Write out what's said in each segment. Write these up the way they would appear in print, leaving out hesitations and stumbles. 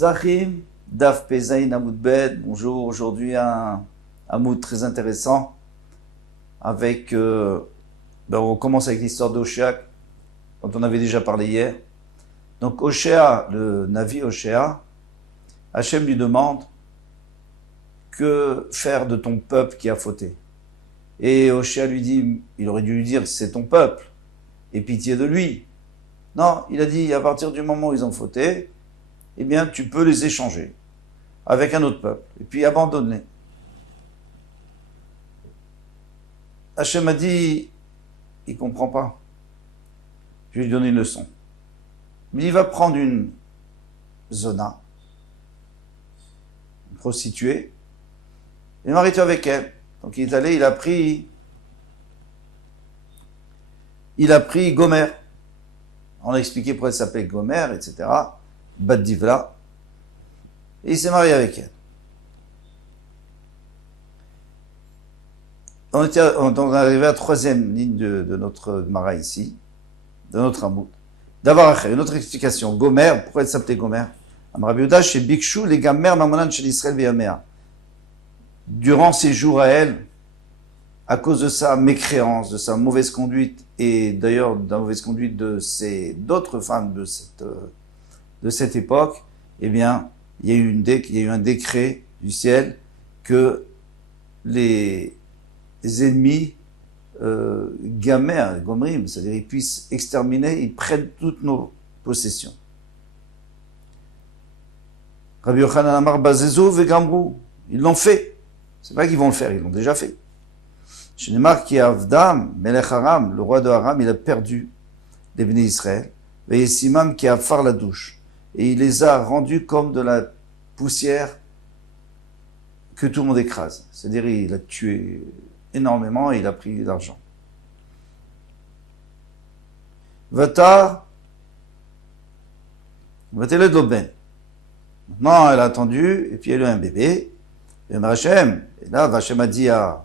Sachim, Daf Pezaïn Amoud Bed. Bonjour, aujourd'hui un Amoud très intéressant. Avec, on commence avec l'histoire d'Oshéa, dont on avait déjà parlé hier. Donc Oshéa, le Navi Oshéa, Hachem lui demande que faire de ton peuple qui a fauté. Et Oshéa lui dit, il aurait dû lui dire, c'est ton peuple, et pitié de lui. Non, il a dit, à partir du moment où ils ont fauté, eh bien, tu peux les échanger avec un autre peuple, et puis abandonne-les. Hachem a dit, il ne comprend pas. Je vais lui donner une leçon. Mais il va prendre une zona, une prostituée, et marie-toi avec elle. Donc il est allé, il a pris Gomer. On a expliqué pourquoi elle s'appelait Gomer, etc. Bad Divla. Et il s'est marié avec elle. On est arrivé à la troisième ligne de notre Mara ici, de notre Hamoud. D'abord, une autre explication. Gomer, pourquoi elle s'appelait Gomer? Rabbi Yehuda, chez Bikshu, les Gamer, Mamonan, chez Israël, Veyamea. Durant ses jours à elle, à cause de sa mécréance, de sa mauvaise conduite, et d'ailleurs de la mauvaise conduite d'autres femmes de cette époque, eh bien, il y a eu un décret du ciel que les ennemis gamers, gomrim, c'est-à-dire ils puissent exterminer, ils prennent toutes nos possessions. Rabbi Yochanan Amar Bazezo vegamrou, ils l'ont fait. C'est pas qu'ils vont le faire, ils l'ont déjà fait. Chez Neymar qui Avdam, Melech Aram, le roi de Aram, il a perdu les bénis Israël. Et Simam qui a phare la douche. Et il les a rendus comme de la poussière que tout le monde écrase. C'est-à-dire, il a tué énormément et il a pris de l'argent. Vatar, Vatele de l'Oben. Maintenant, elle a attendu, et puis elle a eu un bébé. Et Hachem, et là, Hachem a dit à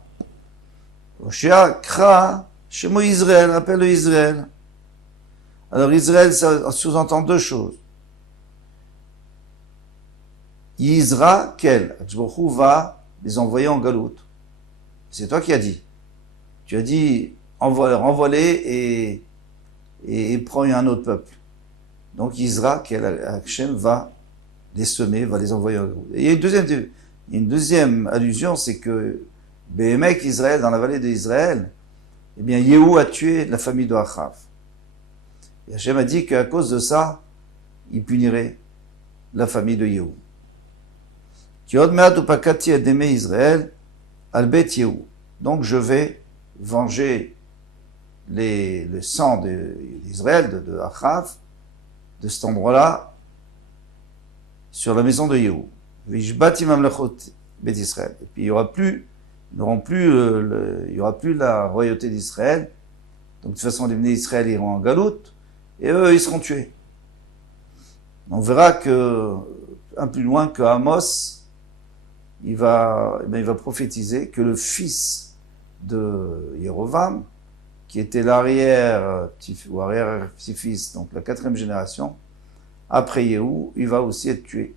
Oshéa, Kra, Shemo Israël, appelle-le Israël. Alors Israël, ça sous-entend deux choses. Yisra, quel? Akshbochou va les envoyer en galoute. C'est toi qui as dit. Tu as dit, renvoie-les et prends un autre peuple. Donc Yisra, quel? Hachem va les semer, va les envoyer en galoute. Et il y a une deuxième allusion, c'est que Béhémek Israël, dans la vallée d'Israël, eh bien, Yehou a tué la famille de Achav. Et Hachem a dit qu'à cause de ça, il punirait la famille de Yehou. Israël, albet Yehou. Donc je vais venger le sang d'Israël, de Achav, de cet endroit-là, sur la maison de Yehou. Et puis il y aura plus la royauté d'Israël. Donc de toute façon, les bénis d'Israël iront en galoute, et eux, ils seront tués. On verra que, un plus loin, que Amos, il va prophétiser que le fils de Jérovam, qui était l'arrière-petit-fils, donc la 4e génération, après Yehou, il va aussi être tué.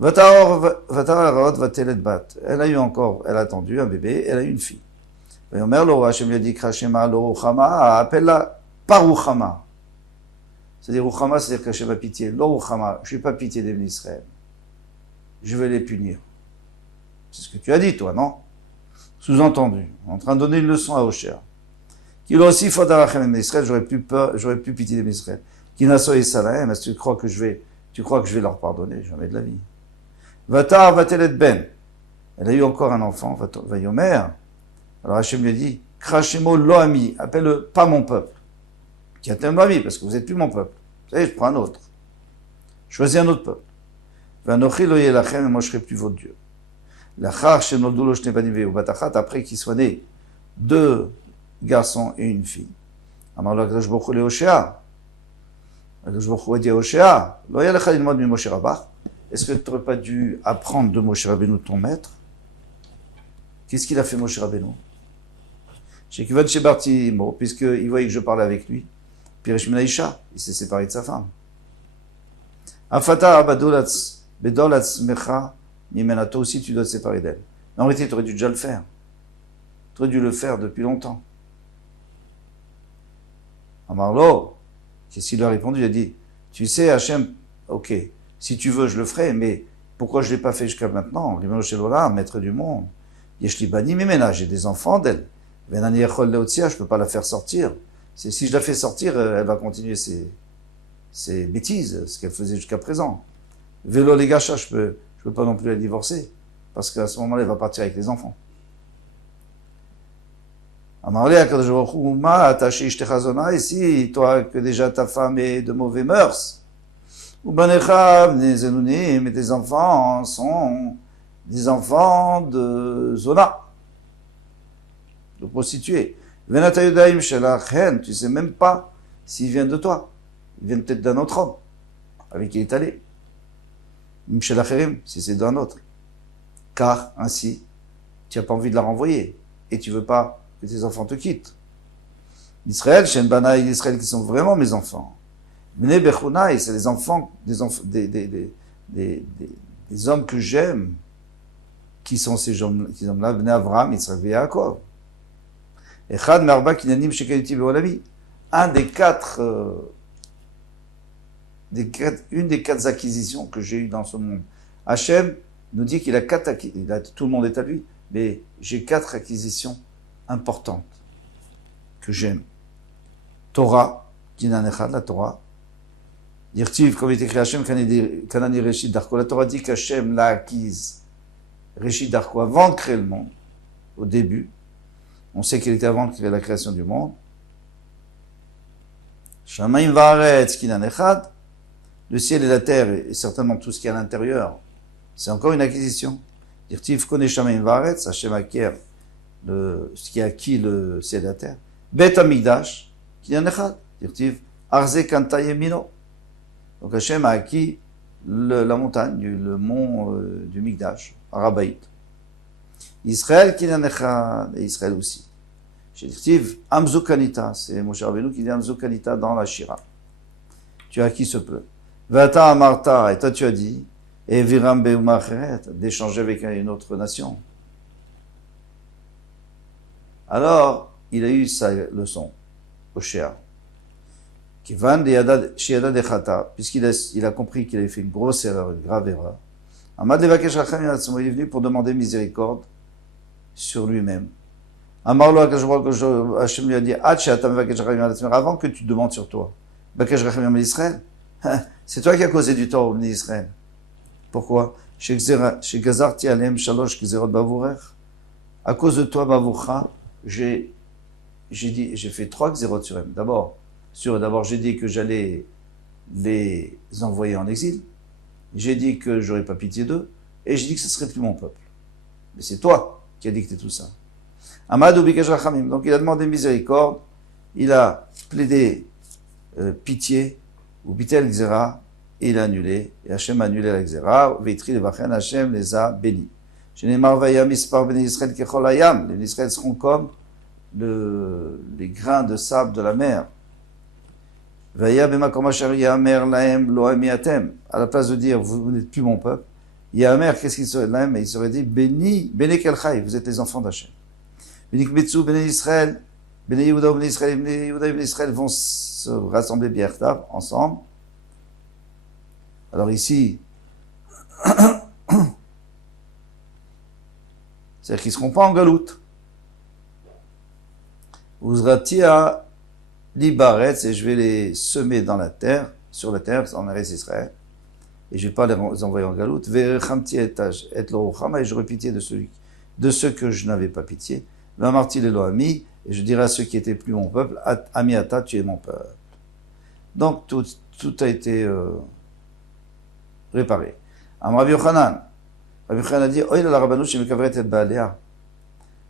Elle a attendu un bébé, elle a eu une fille. Hachem lui a dit, appelle-la par Ruchama. C'est-à-dire Ruchama, c'est-à-dire qu'Hachem a pitié. Lo Ruchama, je ne suis pas pitié des bénis Israël. Je vais les punir. C'est ce que tu as dit, toi, non? Sous-entendu, en train de donner une leçon à Oshéa. Qu'il aussi faut d'Arachem Israël, j'aurais plus pitié des bénis Israël. Qui n'a soé Salahem, est-ce que tu crois que je vais leur pardonner? Jamais de la vie. Vatar Vatelet Ben. Elle a eu encore un enfant, Vayomer. Alors Hachem lui a dit, Krashemo Loami, appelle-le pas mon peuple. Qui a tellement ami, parce que vous n'êtes plus mon peuple. Vous savez, je prends un autre. Choisis un autre peuple. Vanochi lo yelachem, et moi je serai plus votre Dieu. Lachar shenoldu lo shnei banim ve'u batachat, après qu'il soit né 2 garçons et une fille. Amar lo HaKadosh Baruch Hu le Oshéa. HaKadosh Baruch Hu a dit à Oshéa, lo yelecha lilmod mi Moshe Rabach. Est-ce que tu n'aurais pas dû apprendre de Moshe Rabbeinu, ton maître? Qu'est-ce qu'il a fait Moshe Rabbeinu? Chez Kivan Shebarti Mo, puisqu'il voyait que je parlais avec lui, Piresh Minaïcha, il s'est séparé de sa femme. Afata bedol atzmecha mimena. Toi aussi, tu dois te séparer d'elle. Mais en réalité, tu aurais dû déjà le faire. Tu aurais dû le faire depuis longtemps. Amarlo, qu'est-ce qu'il lui a répondu? Il a dit, tu sais, Hachem, ok, si tu veux, je le ferai, mais pourquoi je ne l'ai pas fait jusqu'à maintenant? Maître du monde. Yeshli bani mimena, j'ai des enfants d'elle. Venani echol leotzia, je ne peux pas la faire sortir. Si je la fais sortir, elle va continuer ses bêtises, ce qu'elle faisait jusqu'à présent. Vélo les gachas, je peux pas non plus la divorcer, parce qu'à ce moment-là, elle va partir avec les enfants. Amarle akadosh baruch hu, ma attaché ishtecha zona, ici, toi que déjà ta femme est de mauvais mœurs, ou banecha bnei zenunim, et tes enfants sont des enfants de zona, de prostituées. Venata yudaim shelachen, tu sais même pas s'ils viennent de toi. Ils viennent peut-être d'un autre homme avec qui il est allé. Mshelacherim, si c'est d'un autre. Car ainsi, tu n'as pas envie de la renvoyer et tu veux pas que tes enfants te quittent. Israël, Shem Banaï, Israël qui sont vraiment mes enfants. Bnei Bechunaï, c'est les enfants, des hommes que j'aime, qui sont ces hommes-là, Bnei Avraham, Yitzhak et Yaakov. Echad Merba Kinanim Shekayuti Beolami. Une des quatre acquisitions que j'ai eues dans ce monde. Hachem nous dit qu'il a tout le monde est à lui, mais j'ai 4 acquisitions importantes que j'aime. Torah, Kinan Echad, la Torah. Dirtiv, comme il est écrit Hachem, Kanani Reshit Darko. La Torah dit qu'Hachem l'a acquise, Reshit Darko, avant de créer le monde, au début. On sait qu'il était avant de créer la création du monde. Shamaim Vaaretz, Kinan Echad. Le ciel et la terre, et certainement tout ce qui est à l'intérieur, c'est encore une acquisition. Dirtiv Kone Shamaim Vaaretz, Hachem acquiert ce qui a acquis le ciel et la terre. Bet Amigdash, Kinan Echad. Dirtiv Arze Kanta Yemino. Donc Hachem a acquis la montagne, le mont du Migdash, Arabaït. Israël Kinan Echad, et Israël aussi. Chez Dirtiv Amzu Kanita, c'est Moshe Rabbeinu qui dit Amzu Kanita dans la Shira. Tu as acquis ce peuple. Vata Amarta, et toi tu as dit, et Viram Beumacheret, d'échanger avec une autre nation. Alors, il a eu sa leçon, Hoshea. Kivan Shiada Dechata, puisqu'il a compris qu'il avait fait une grosse erreur, une grave erreur. Amad Levakesh Racham, il est venu pour demander miséricorde sur lui-même. Amarlo Hashem lui a dit, avant que tu demandes sur toi, Vakesh Racham Israël. C'est toi qui as causé du tort au Bnei Israël. Pourquoi? Chez Gazarti Alem Shalosh Gzerot Bavourech. À cause de toi, Bavourcha, j'ai fait 3 Gzerot sur eux. D'abord, j'ai dit que j'allais les envoyer en exil. J'ai dit que j'aurais pas pitié d'eux. Et j'ai dit que ce serait plus mon peuple. Mais c'est toi qui as dicté tout ça. Amadou Bikesh Rachamim. Donc il a demandé miséricorde. Il a plaidé pitié. Ou Bitel Gzera, il a annulé, et Hachem a annulé la Gzera, Veitri Levachen, Hachem les a bénis. Je n'ai marvayam ispar ben Israël kechol hayam, les Israël seront comme les grains de sable de la mer. Vaya bemakom asher yamer lahem lo amiatem, à la place de dire vous n'êtes plus mon peuple, yamer, qu'est-ce qu'il serait lahem? Il serait dit béni, béni kelchai, vous êtes les enfants d'Hachem. Béni kbetsu ben Israël, ben Yehuda ben Israël vont se rassembler biartav ensemble. Alors ici, c'est-à-dire qu'ils ne seront pas en galoute. Uzratia libaretz, et je vais les semer dans la terre, sur la terre, en Eretz Israël, et je ne vais pas les envoyer en galoute. Verechamti et l'orochama, et j'aurai pitié de ceux que je n'avais pas pitié. Vamarti l'Elohami, et je dirai à ceux qui étaient plus mon peuple, Amiata, tu es mon peuple. Donc tout a été réparé. Rabbi Yochanan a dit, Oïla la Rabbanut shemekavret et baalea.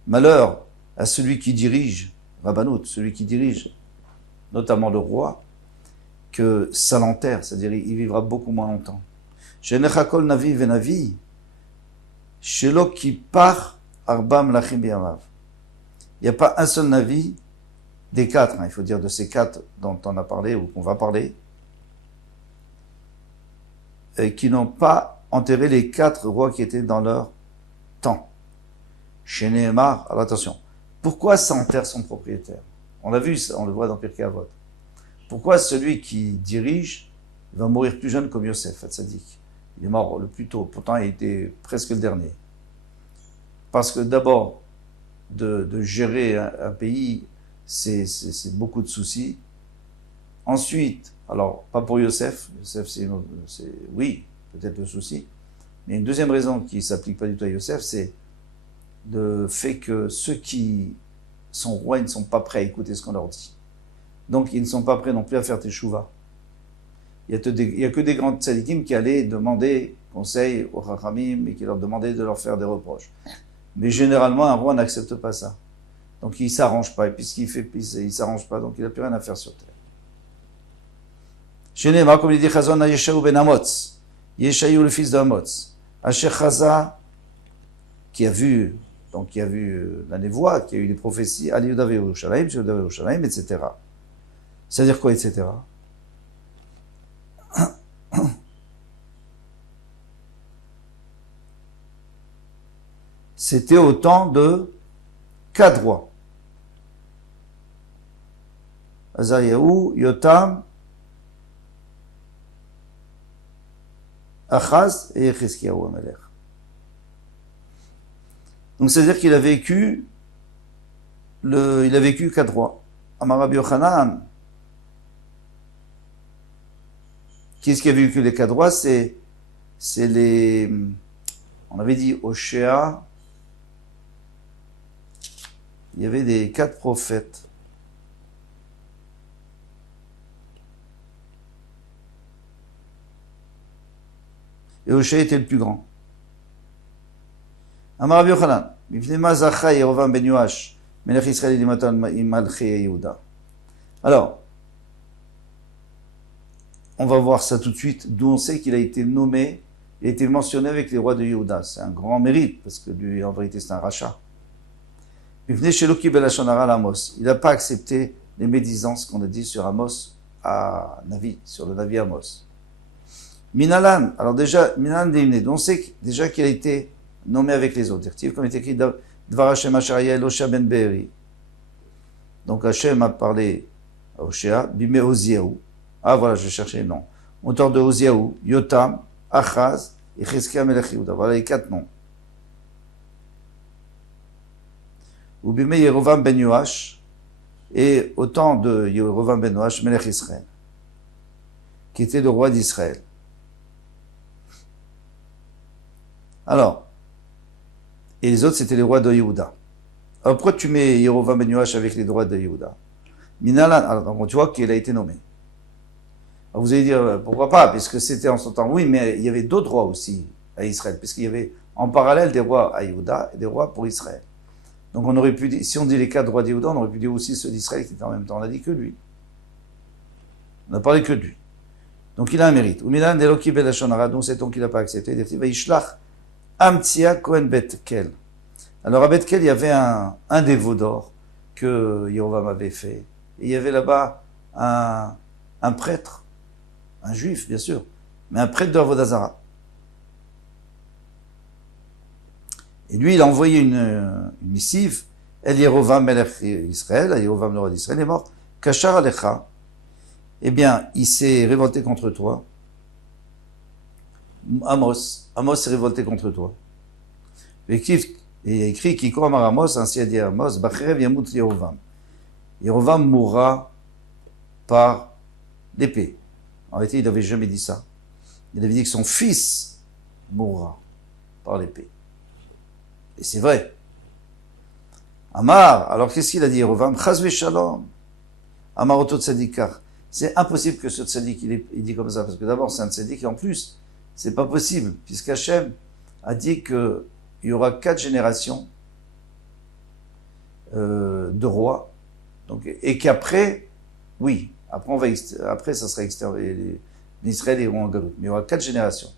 Malheur à celui qui dirige, Rabbanut, celui qui dirige, notamment le roi, que ça l'enterre, c'est-à-dire il vivra beaucoup moins longtemps. Shenechakol navi venavi, shelo ki par arbam lachim biyamav. Il n'y a pas un seul navi des 4, il faut dire de ces 4 dont on a parlé ou qu'on va parler, qui n'ont pas enterré les 4 rois qui étaient dans leur temps. Chez Nehemar, alors attention, pourquoi s'enterre son propriétaire? On l'a vu, on le voit dans Pirkei Avot. Pourquoi celui qui dirige va mourir plus jeune comme Yosef, Hatzadik? Il est mort le plus tôt, pourtant il était presque le dernier. Parce que d'abord, de gérer un pays, c'est beaucoup de soucis. Ensuite, alors pas pour Yosef, Yosef c'est oui, peut-être le souci, mais une deuxième raison qui ne s'applique pas du tout à Yosef, c'est le fait que ceux qui sont rois, ils ne sont pas prêts à écouter ce qu'on leur dit. Donc ils ne sont pas prêts non plus à faire teshuva. Il y a que des grands tzadikim qui allaient demander conseil aux Chachamim et qui leur demandaient de leur faire des reproches. Mais généralement, un roi n'accepte pas ça. Donc il ne s'arrange pas. Et puisqu'il ne s'arrange pas, donc il n'a plus rien à faire sur terre. Chez Nehemar, comme il dit Chazon à Yeshaou ben Amotz, Yeshaou le fils d'Amotz, Asher Chaza, qui a vu la névoie, qui a eu des prophéties, Ali Yehuda veYerushalayim, Yehuda veYerushalayim, etc. C'est-à-dire quoi, etc. C'était au temps de 4 rois. Azayahu, Yotam, Achaz et Yechiskiyahu Amelech. Donc c'est-à-dire qu'il a vécu 4 rois. Amar Rabbi Yochanan, qui est-ce qui a vécu les 4 rois? C'est les, on avait dit Oshéa, il y avait des 4 prophètes. Et Oshéa était le plus grand. Amar Rabbi Yochanan, Mifnei ma zacha Yerovam ben Yoash, Melech Israël limatan malchi Yehuda. Alors, on va voir ça tout de suite, d'où on sait qu'il a été nommé, il a été mentionné avec les rois de Yehuda. C'est un grand mérite, parce que lui, en vérité, c'est un rachat. Mifnei shelo kibel lashon hara l'Amos. Il n'a pas accepté les médisances qu'on a dit sur Amos à Navi, sur le Navi Amos. Minalan, alors déjà, Minalan Deimne, on sait déjà qu'il a été nommé avec les autres. Comme il est écrit, Dvar Hashem Asher Oshéa ben Be'eri. Donc Hashem a parlé à Oshéa, Bimé Oziaou. Ah voilà, je cherchais le nom. Auteur de Oziaou, Yotam, Achaz et Chizkiya Melech Yehuda. Voilà les 4 noms. Ou Bimé Yerovam ben Yoash, et au temps de Yerovam ben Yoash, Melech Israël, qui était le roi d'Israël. Alors, et les autres, c'était les rois de Yehuda. Alors, pourquoi tu mets Yerovam ben Yoash avec les rois de Yehuda? Minalan, alors donc, tu vois qu'il a été nommé. Alors, vous allez dire, pourquoi pas? Puisque c'était en son temps. Oui, mais il y avait d'autres rois aussi à Israël, puisqu'il y avait en parallèle des rois à Yehuda et des rois pour Israël. Donc, on aurait pu dire, si on dit les 4 rois de Yehuda, on aurait pu dire aussi ceux d'Israël qui étaient en même temps. On a dit que lui. On n'a parlé que de lui. Donc, il a un mérite. Ou Minalan Deloki Belashonara, donc c'est donc qu'il n'a pas accepté. Il dit, Vaishlach Amtia Kohen Bet-Kel. Alors à Bet-Kel, il y avait un des veaux d'or que Yerovam avait fait. Et il y avait là-bas un prêtre, un juif bien sûr, mais un prêtre de Avodazara. Et lui, il a envoyé une missive, El Yerovam Melech Israël, Yerovam le roi d'Israël est mort, Kachar Alecha. Eh bien, il s'est révolté contre toi. Amos s'est révolté contre toi. Et il a écrit Kiko Amar Amos, ainsi a dit Amos, Bacherev Yamut Yerovam. Yerovam mourra par l'épée. En réalité, il n'avait jamais dit ça. Il avait dit que son fils mourra par l'épée. Et c'est vrai. Amar, alors qu'est-ce qu'il a dit Yerovam? Chazve Shalom. Amar Oto Tzadikar. C'est impossible que ce tzaddik, il dit comme ça, parce que d'abord, c'est un tzaddik, et en plus, c'est pas possible, puisqu'Hachem a dit qu'il y aura 4 générations de rois, donc, et qu'après, oui, après ça sera exterminé, les Israël iront en Galoute, mais il y aura 4 générations.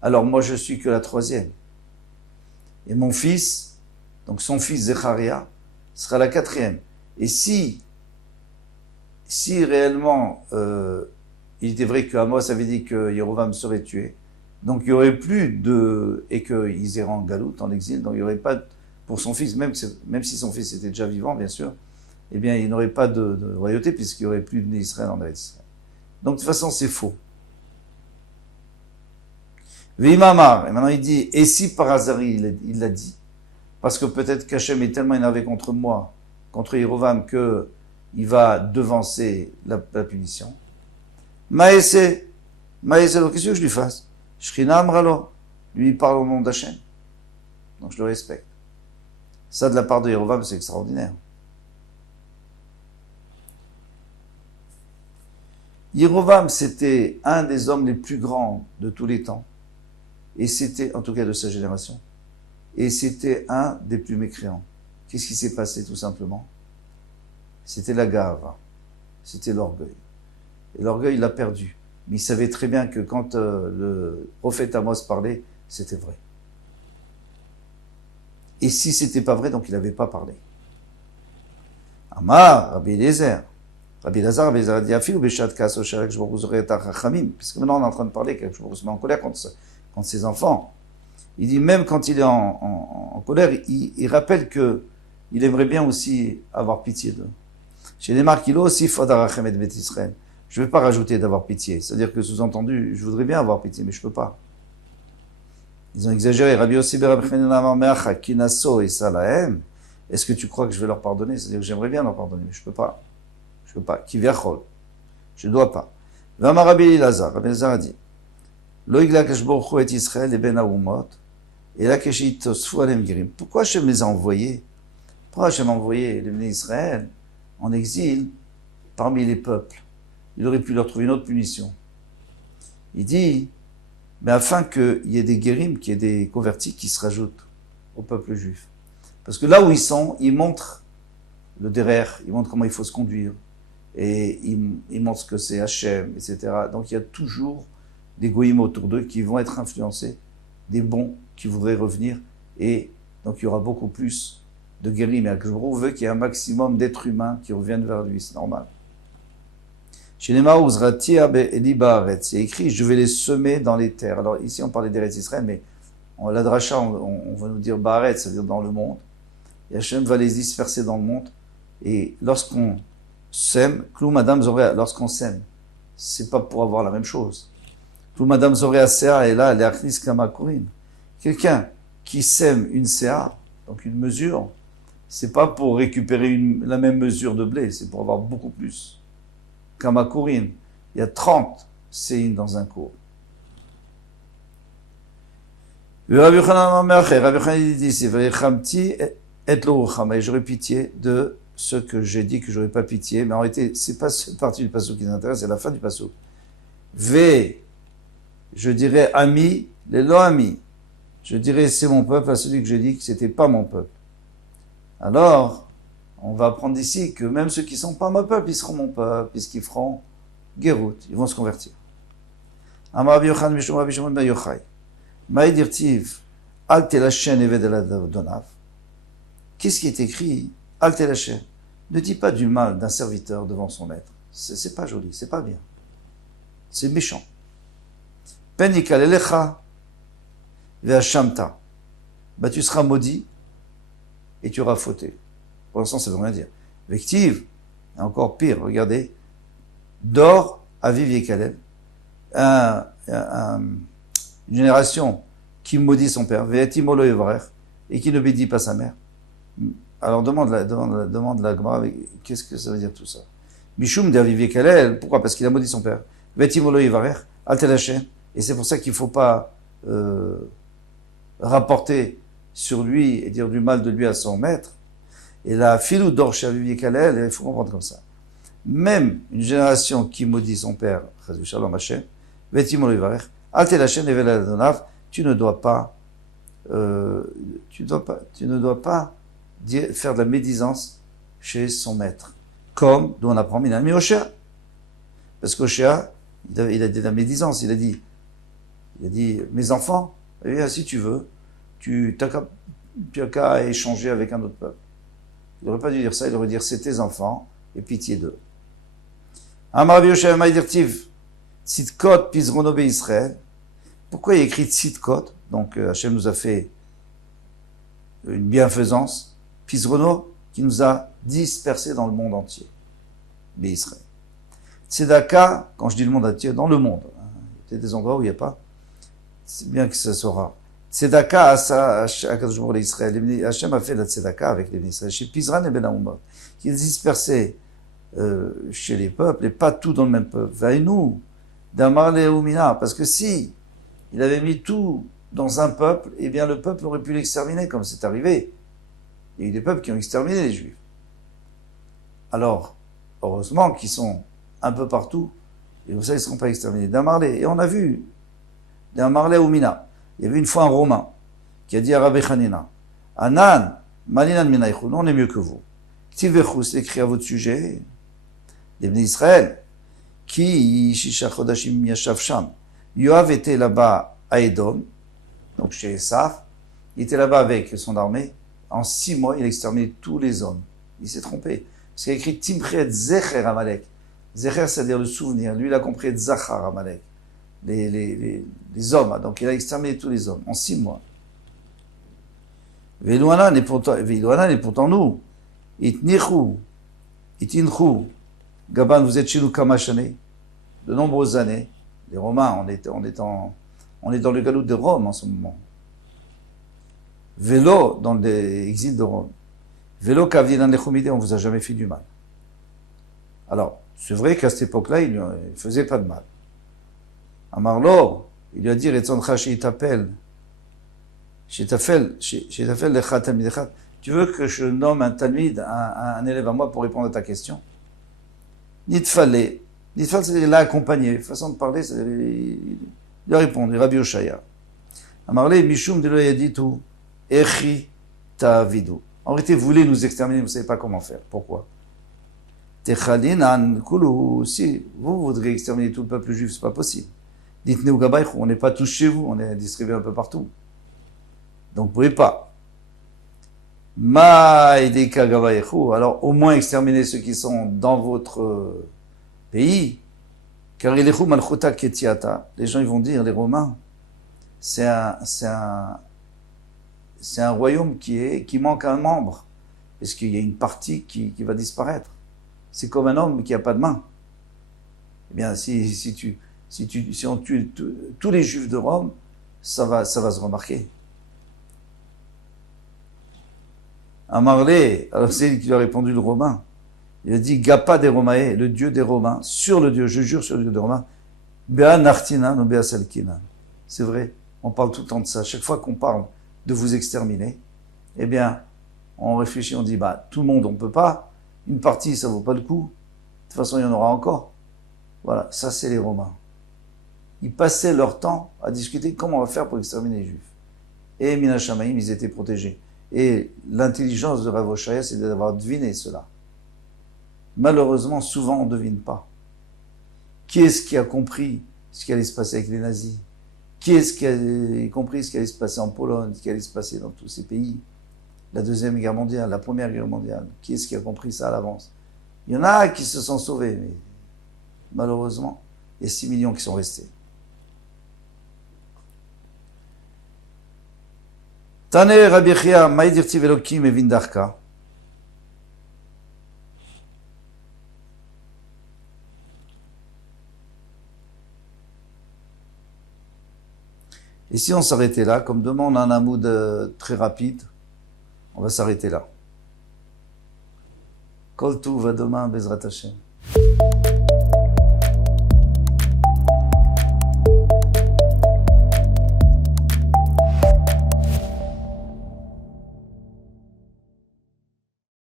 Alors moi, je suis que la 3e. Et mon fils, donc son fils Zecharia, sera la 4e. Et si réellement il était vrai que Amos avait dit que Yerovam serait tué, Donc il n'y aurait plus de... Et qu'ils iraient en galoute, en exil, donc il n'y aurait pas, pour son fils, même si son fils était déjà vivant, bien sûr, eh bien il n'aurait pas de royauté, puisqu'il n'y aurait plus d'Israël en Israël. Donc de toute façon, c'est faux. Vimamar, et maintenant il dit, et si par hasard il l'a dit, parce que peut-être qu'Hachem est tellement énervé contre moi, contre Yerovam, que il va devancer la punition. Maïse, donc qu'est-ce que je lui fasse? Shrina Amralo, lui il parle au nom d'Hachem. Donc je le respecte. Ça de la part de Yerovam, c'est extraordinaire. Yerovam, c'était un des hommes les plus grands de tous les temps. Et c'était, en tout cas de sa génération, et c'était un des plus mécréants. Qu'est-ce qui s'est passé tout simplement? C'était la gava, c'était l'orgueil. Et l'orgueil, il l'a perdu. Mais il savait très bien que quand le prophète Amos parlait, c'était vrai. Et si c'était pas vrai, donc il n'avait pas parlé. Amar, Rabbi Eliezer. Rabbi Elazar a dit, Afilou Beshat Kaso Sharek Shborou Zorei Tachachamim. Puisque maintenant on est en train de parler, quelque chose se met en colère contre ses enfants. Il dit, même quand il est en colère, il rappelle que il aimerait bien aussi avoir pitié d'eux. Chez les marques, il a aussi Fadarachem et Bet Israël. Je ne vais pas rajouter d'avoir pitié. C'est-à-dire que sous-entendu, je voudrais bien avoir pitié, mais je ne peux pas. Ils ont exagéré. Rabbi Yossi Rabbi Chanina Meacha Kinaso et Salahem. Est-ce que tu crois que je vais leur pardonner? C'est-à-dire que j'aimerais bien leur pardonner, mais je ne peux pas. Je ne peux pas. Kiviachol. Je ne dois pas. Vama Rabbi Elazar. Rabbi Elazar a dit, Lo igla kashborchu et Israël et ben Aumot. Et là, pourquoi Hachem les a envoyés? Pourquoi Hachem a envoyé les bénis Israël en exil parmi les peuples? Il aurait pu leur trouver une autre punition. Il dit, mais afin qu'il y ait des guérim, qu'il y ait des convertis qui se rajoutent au peuple juif. Parce que là où ils sont, ils montrent le derrière, ils montrent comment il faut se conduire, et ils montrent ce que c'est Hachem, etc. Donc il y a toujours des goïms autour d'eux qui vont être influencés, des bons qui voudraient revenir, et donc il y aura beaucoup plus de guérim. Mais Akjorou veut qu'il y ait un maximum d'êtres humains qui reviennent vers lui, c'est normal. Chez les Maouzrati Eli Baaretz, il y a écrit, je vais les semer dans les terres. Alors ici on parlait d'Eretz Israël, mais la dracha, on va nous dire Baaretz, c'est-à-dire dans le monde. Et Hachem va les disperser dans le monde. Et lorsqu'on sème, Klou Madame Zoréa, lorsqu'on sème, c'est pas pour avoir la même chose. Klou Madame Zoréa Sea est là, l'Achnis Kamakurim. Quelqu'un qui sème une Sea, donc une mesure, c'est pas pour récupérer la même mesure de blé, c'est pour avoir beaucoup plus. Kamakurim, il y a 30 séines dans un cours. Rabbi Yochanan dit, j'aurais pitié de ce que j'ai dit que j'aurais pas pitié, mais en réalité, c'est pas cette partie du passouk qui nous intéresse, c'est la fin du passouk. Je dirais ami, les lo amis. Je dirais c'est mon peuple à celui que j'ai dit que c'était pas mon peuple. Alors, on va apprendre ici que même ceux qui sont pas mon peuple, ils seront mon peuple, puisqu'ils feront Gérout, ils vont se convertir. Amar Rabbi Yochanan Mishum Rabbi Shimon ben Yochai. Maïdirtiv, Al Telachen Eved Donav. Qu'est-ce qui est écrit? Al Telachen. Ne dis pas du mal d'un serviteur devant son maître. C'est pas joli, c'est pas bien. C'est méchant. Penikal Elecha Ve'ashamta. Bah, tu seras maudit et tu auras fauté. Pour l'instant, ça veut rien dire. Vective, encore pire, regardez. Dor, Aviv Yekalel. Une génération qui maudit son père, Ve'etimolo Evrer, et qui ne bédit pas sa mère. Alors demande la Gemara, qu'est-ce que ça veut dire tout ça? Mishum d'Aviv Yekalel, pourquoi? Parce qu'il a maudit son père. Ve'etimolo Evrer, Altelachem, et c'est pour ça qu'il ne faut pas rapporter sur lui et dire du mal de lui à son maître. Et la filou d'or chez Aviv Yekalel, il faut comprendre comme ça. Même une génération qui maudit son père, Shalom Hashem, Ve'etimolo Evrer, Altelachem Evel Adonav, tu ne dois pas faire de la médisance chez son maître. Comme, d'où on apprend Minami Oshéa. Parce qu'Oshéa, il a dit de la médisance, il a dit, mes enfants, eh, si tu veux, tu n'as qu'à échanger avec un autre peuple. Il n'aurait pas dû dire ça, il aurait dit c'est tes enfants, et pitié d'eux. Amar Rabbi Yoshua Maïdirtiv, Tzidkot Pizrono Israël, Pourquoi il y a écrit Tzidkot? Donc Hachem nous a fait une bienfaisance, Pisrono, qui nous a dispersés dans le monde entier, mais Israël. Tzedaka, quand je dis le monde entier, dans le monde. Il y a des endroits où il n'y a pas. C'est bien que ça sera. Tzedaka à Israël. Hachem a fait la Tzedaka avec les Israël. Chez Pizran et Ben Aoumot, qui est dispersé chez les peuples, et pas tout dans le même peuple. Vaïnou, Damar Leumina, parce que si il avait mis tout dans un peuple, eh bien le peuple aurait pu l'exterminer, comme c'est arrivé. Il y a eu des peuples qui ont exterminé les Juifs. Alors, heureusement qu'ils sont un peu partout, et comme ça ils ne seront pas exterminés. Damarlé, et on a vu, Damarlé ou Mina, il y avait une fois un Romain qui a dit à Rabbi Hanina, Anan, Malinan Minaïchou, nous on est mieux que vous. Ktivechus, écrit à votre sujet, les Bnei Israël, qui, Shisha Chodashim Yashav Sham, Yoav était là-bas à Edom, donc chez Esaf, il était là-bas avec son armée, en 6 mois il a exterminé tous les hommes. Il s'est trompé. Parce qu'il a écrit Timchet Zecher Amalek. Zecher, c'est-à-dire le souvenir. Lui, il a compris Zachar Amalek. Les hommes. Donc, il a exterminé tous les hommes en 6 mois. Veilouanan est pourtant nous. Itnichou. Itinchou. Gaban, vous êtes chez nous Kamashane. De nombreuses années. Les Romains, on est dans le galout de Rome en ce moment. Vélo, dans l'exil de Rome. Vélo Kavdinan Nechumide, on vous a jamais fait du mal. Alors, c'est vrai qu'à cette époque-là, il ne faisait pas de mal. Amarlo, il lui a dit, Retzoncha Sheitapel, Lecha Talmidechat, tu veux que je nomme un Talmid, un élève à moi pour répondre à ta question? Nitfale, c'est l'accompagner. Façon de parler, il a répondu, Rabbi Oshaya. Amarle, Mishum de l'Oyaditu, Echi Tavidu. En réalité, vous voulez nous exterminer, vous ne savez pas comment faire. Pourquoi? Techalinan Kulu, si vous voudriez exterminer tout le peuple juif, ce n'est pas possible. Dites-nous Gabaïchou, on n'est pas tous chez vous, on est distribués un peu partout. Donc vous ne pouvez pas. Maïdeka Gabaïchou, alors au moins exterminer ceux qui sont dans votre pays. Car il est Malchuta Ketiata. Les gens ils vont dire, les Romains, c'est un royaume qui manque un membre, parce qu'il y a une partie qui va disparaître. C'est comme un homme qui n'a pas de main. Eh bien, si on tue tous les Juifs de Rome, ça va se remarquer. Amarlé, alors c'est lui qui lui a répondu le Romain. Il a dit Gapa des Romae, le Dieu des Romains, sur le Dieu, je jure sur le Dieu des Romains. Bea Nartinan ou Bea Salkinan. C'est vrai, on parle tout le temps de ça. Chaque fois qu'on parle de vous exterminer, eh bien, on réfléchit, on dit, tout le monde, on ne peut pas. Une partie, ça ne vaut pas le coup. De toute façon, il y en aura encore. Voilà, ça, c'est les Romains. Ils passaient leur temps à discuter comment on va faire pour exterminer les Juifs. Et Mina Shamaïm, ils étaient protégés. Et l'intelligence de Rav Oshaya, c'est d'avoir deviné cela. Malheureusement, souvent, on ne devine pas. Qui est-ce qui a compris ce qui allait se passer avec les nazis? Qui est-ce qui a compris ce qui allait se passer en Pologne, ce qui allait se passer dans tous ces pays? La Deuxième Guerre mondiale, la Première Guerre mondiale. Qui est-ce qui a compris ça à l'avance? Il y en a qui se sont sauvés, mais malheureusement, il y a 6 millions qui sont restés. Tane Rabbi Chia, Maïdirti Velokim et Vindarka. Et si on s'arrêtait là, comme demande un amoud très rapide, on va s'arrêter là. Kol Tuv, à demain, Bezrat Hashem.